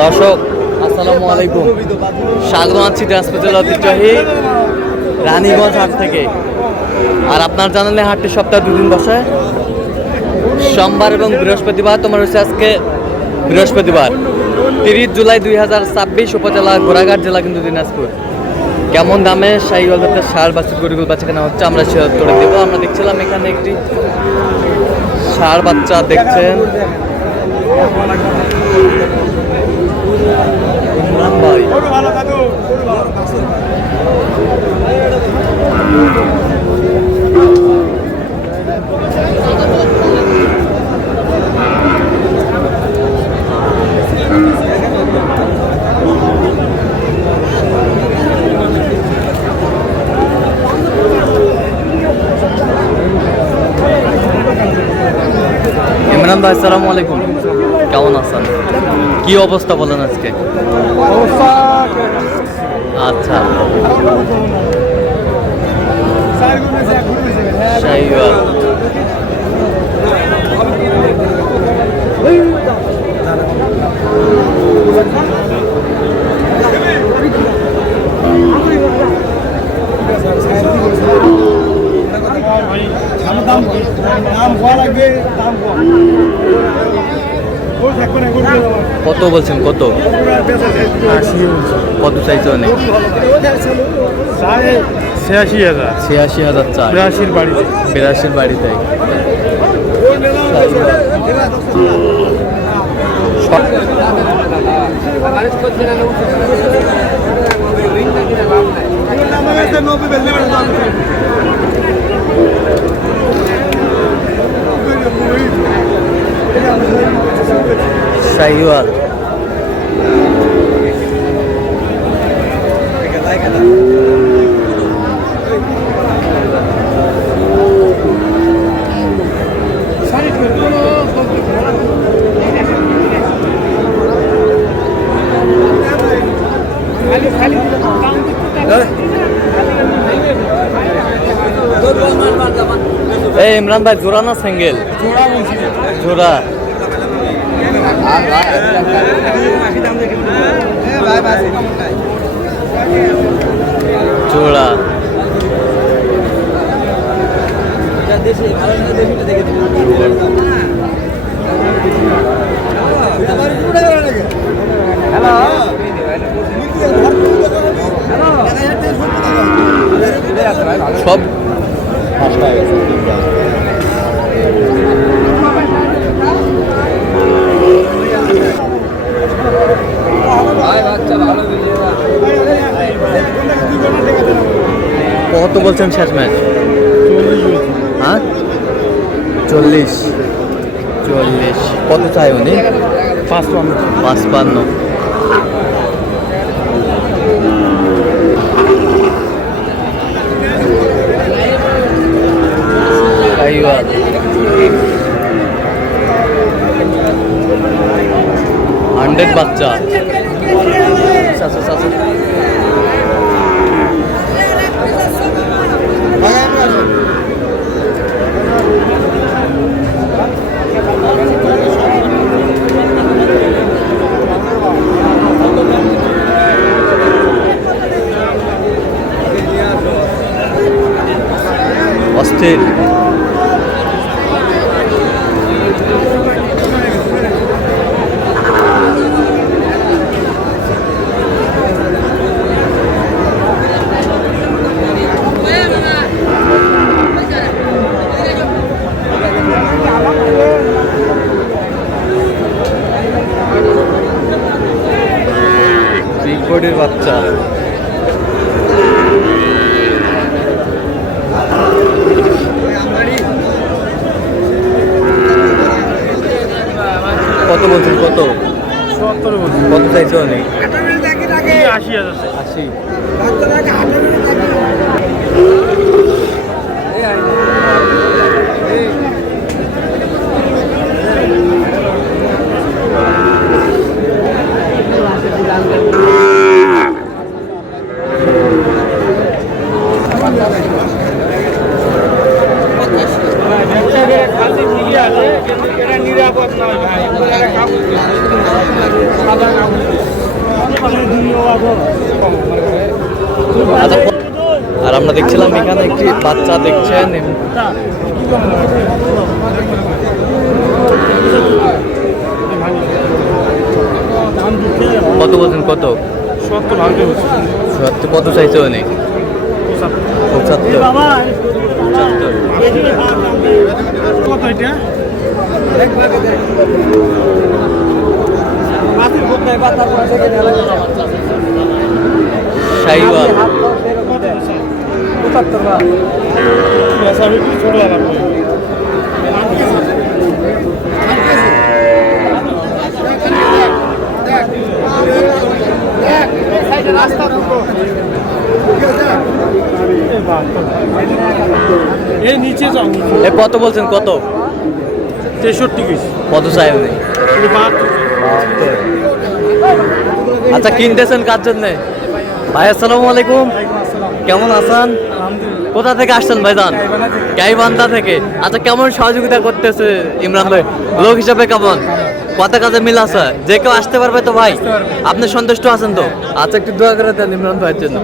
দর্শক আসসালামু আলাইকুম, স্বাগত আছি দিনাজপুর জেলার ঐতিহ্যবাহী রানীগঞ্জ হাট থেকে। আর আপনার জানালে হাটটি সপ্তাহে 2 দিন বসে, সোমবার এবং বৃহস্পতিবার। তোমার হচ্ছে আজকে বৃহস্পতিবার 30 জুলাই 2026, উপজেলা ঘোড়াঘাট, জেলা কিন্তু দিনাজপুর। কেমন দামে শাহিওয়াল জাতের ষাঁড় বাছুর গরুগুলো বাচ্চা কেনা হচ্ছে আমরা সে তোড়ে দেবো। আমরা দেখছিলাম এখানে একটি ষাঁড় বাচ্চা দেখছেন ইমরান ভাই। ইমরান ভাই আসসালামু আলাইকুম, কেমন আছেন? কি অবস্থা বলেন আজকে? আচ্ছা, শাহিওয়াল কত বলছেন? কত কত চাইছে? অনেক 86,000 চাই। 82 বাড়িতে শাহিওয়াল এই ইমরান ভাই, জোড়া না সিঙ্গেল? জোড়া। জোড়া সব কত বলছেন শেষ ম্যাচ? হ্যাঁ, 40। কত চাই উনি? 55। শাহিওয়াল 100 বাচ্চা। অস্থির। বিগবডির বাচ্চা। কত বলছেন? কত? 70 বলছেন। কত চাইছে অনেক? 80,000। 80। বাচ্চা দেখছেন। কত বলছেন কত? 70 ভাঙতে বলছি। সত্যি কত চাইছে অনেক? 75। কত এটা? শাহিওয়াল ऐसा भी कुछ छोड़ वाला कोई। ये नीचे जाओ। এ কত বলছেন কত? 63 की। কত চাই উনি? ये बात আচ্ছা কিনতেছেন কার জন্য? ভাই আসসালামু আলাইকুম, কেমন আছেন? কোথা থেকে আসছেন ভাইজান? গাইবান্ধা থেকে। আচ্ছা কেমন সহযোগিতা করতেছে ইমরান ভাই লোক হিসাবে? কেমন কথা কাজে মিল আছে? যে কেউ আসতে পারবে তো ভাই? আপনি সন্তুষ্ট আছেন তো? আচ্ছা একটু দোয়া করে দেন ইমরান ভাইয়ের জন্য।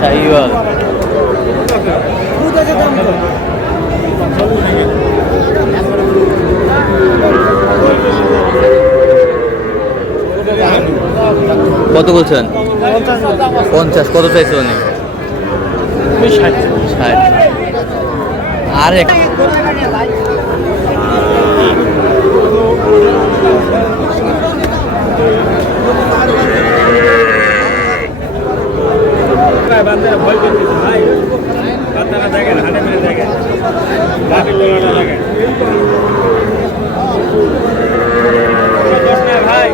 শাহিওয়াল কত বলছেন? 50। কত চাইছে উনি? 60। আর এক बंदे भय करते भाई बंदा ना देखे हाने में देखे बाकी टोला ना देखे दोस्त ना भाई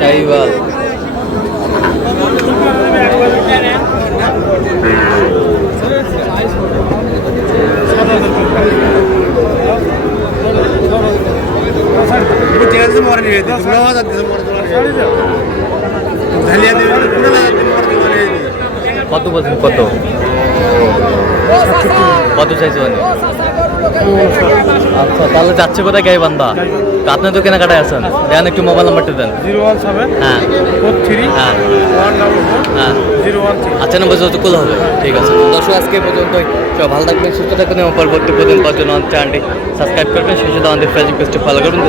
শাহিওয়াল কত বলছেন কত? কত চাইছে মানে? আচ্ছা তাহলে যাচ্ছে কোথায় গাইবান্ধা? তো আপনি তো কেনাকাটায় আছেন, দেন একটু মোবাইল নাম্বারটা দেন। 017 হ্যাঁ 43 হ্যাঁ 144 হ্যাঁ 013 আচ্ছা নম্বর যত কুল হবে। ঠিক আছে দর্শক আজকে পর্যন্তই। সব ভালো থাকবেন, সুস্থ থাকবেন এবং পরবর্তী প্রতিদিন পাওয়ার জন্য চ্যানেলটি সাবস্ক্রাইব করবেন। শেষে আমাদের ফেসবুক পেজটি ফলো করবেন।